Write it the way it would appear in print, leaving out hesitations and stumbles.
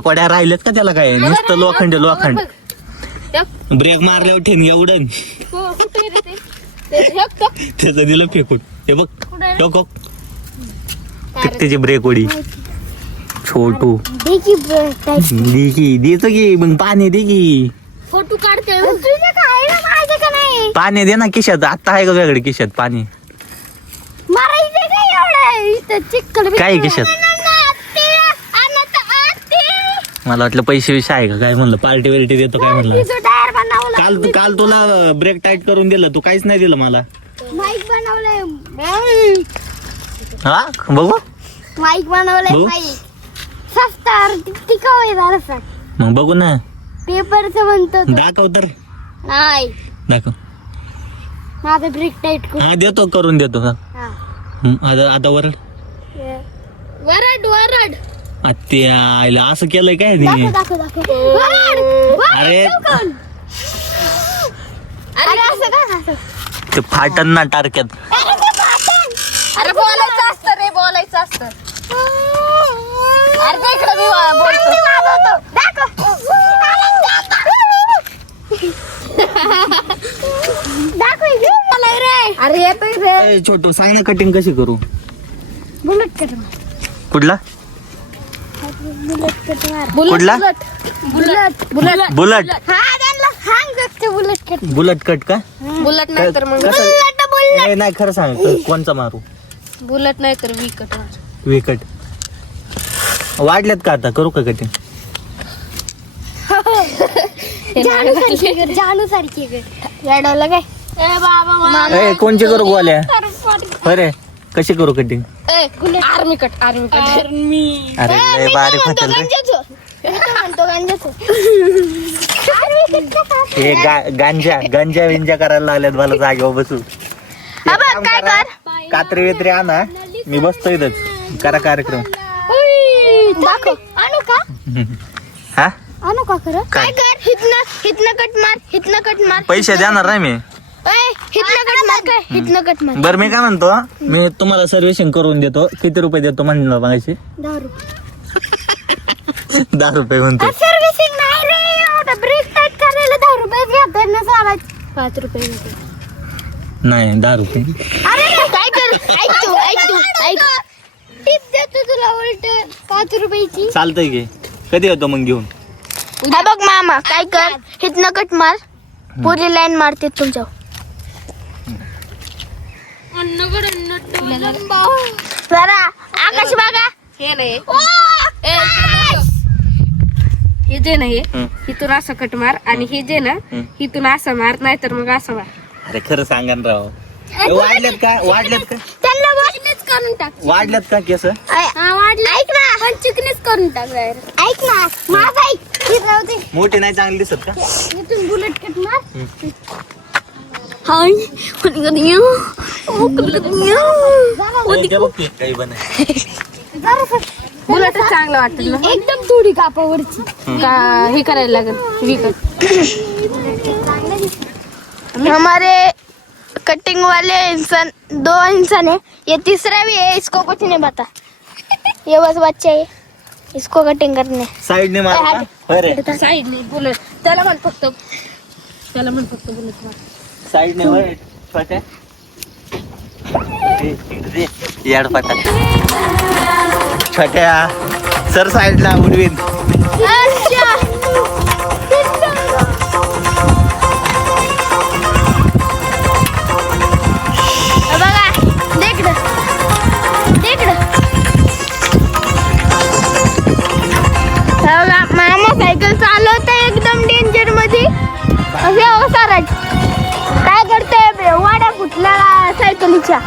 कोड्या राहिलेत का त्याला काय नुसतं लोखंड ब्रेक मारल्यावर ठेन एवढं त्याचं दिलं फेकून हे बघ त्याची ब्रेक उडी छोटू देतो की मग पाणी दे की फोटो काढते तुझे काय ना माझे का नाही पाणी दे ना खिशात आता आहे का वेगळे खिशात पाणी मारायचे काय एवढं इथं चिखल काय खिशात मला वाटलं पैसे विषय आहे का काय म्हणलं पार्टी वेरिटी देतो काय म्हणलं टायर बनवलं काल तुला ब्रेक टाईट करून दिलं तू काहीच नाही दिलं मला माईक बनवलंय हा बघू माईक बनवलंय बघू. माईक सस्ता टिकाऊ झालं मग बघू ना पेपरचं म्हणतो तो. दाखव तर नाही दाखव माझा ब्रेक टाईट करू हा देतो करून देतो हा. आता वरड वरड वरड आत्या आईला असं केलंय काय दाखव वरड अरे अरे असं का ते फाटन ना टारक्यात अरे बोलायचं असतं रे बोलायचं असतं अरे ते इकडे मी बोलतो अरे येतोय रे छोटू सांग ना कटिंग कशी करू बुलेट कट कुठला कुठला बुलेट बुलेट हा त्यांना सांग ते बुलेट कट बुलेट कट का बुलेट नाही तर मग कसं? बुलेट ए, नाही खरं सांग कोणचा मारू बुलेट नाही तर विकट विकट वाढल्यात का आता करू का कटिंग जानू सारखी येडवलं काय ए बाबा ए कोणची करू गोल्या अरे कशी करू कटिंग आर्मी कट आर्मी अरे लय बारीक होतं रे हे गांजा विंजा करायला लागल्यात मला जागेवर बसू काय कर कात्री वेत्री आणा मी बसतो इथंच करा कार्यक्रम दाखव आणू का हा आणू का खरं काय कर हितनं कट मार पैसे देणार नाही मी हितनं कट मार काय हितनं कट मार बरं मी काय म्हणतो मी तुम्हाला सर्व्हिसिंग करून देतो किती रुपये देतो म्हणलं मागाशी 10 रुपये 10 रुपये म्हणतो सर्व्हिसिंग नाही रे एवढं ब्रेक टाईट करायला 10 रुपये घेतात ना साला 5 रुपये नाही 10 रुपये अरे काय कर ऐक टिप देतो तुला उलट 5 रुपयाची चालतंय की कधी येतो मग घेऊन हा बघ मामा काय कर हितनं कट मार पुरी लाईन मारते तुमच्या जरा आकाश बघा हे नाही हे जे नाही इथून असं कट मार आणि हे जे ना इथून असं मार नाही तर मग असं मार अरे खरं सांगा ना राव वाढल्यात का त्यांना वाटणीच करून टाक वाढल्यात का केस वाटलं ऐक ना पण चिकनीच करून टाक ऐक ना माझा ऐक हे राहू दे मोठे नाही चांगले दिसत का इथून बुलेट कट मार हाय कोणी काही बन बुलेट चांगलं वाटतं ना एकदम थोडी कापावरची का हे करायला लागेल विकत हमारे कटिंग वाले इंसान 2 इंसान है ये तीसरा भी है इसको कुछ नहीं पता ये बस बच्चा है इसको कटिंग करने साइडने मार अरे साईड नाही बुलेट त्याला म्हण फक्त बुलेट मार साइडने वर छोट्या याड पटा छोट्या सर साइडला उडवीन अच्छा बघा देख मामा सायकल चालवत एकदम डेंजर मध्ये असे अवसारात काय करतोय वाड्या फुटल्या सायकलीच्या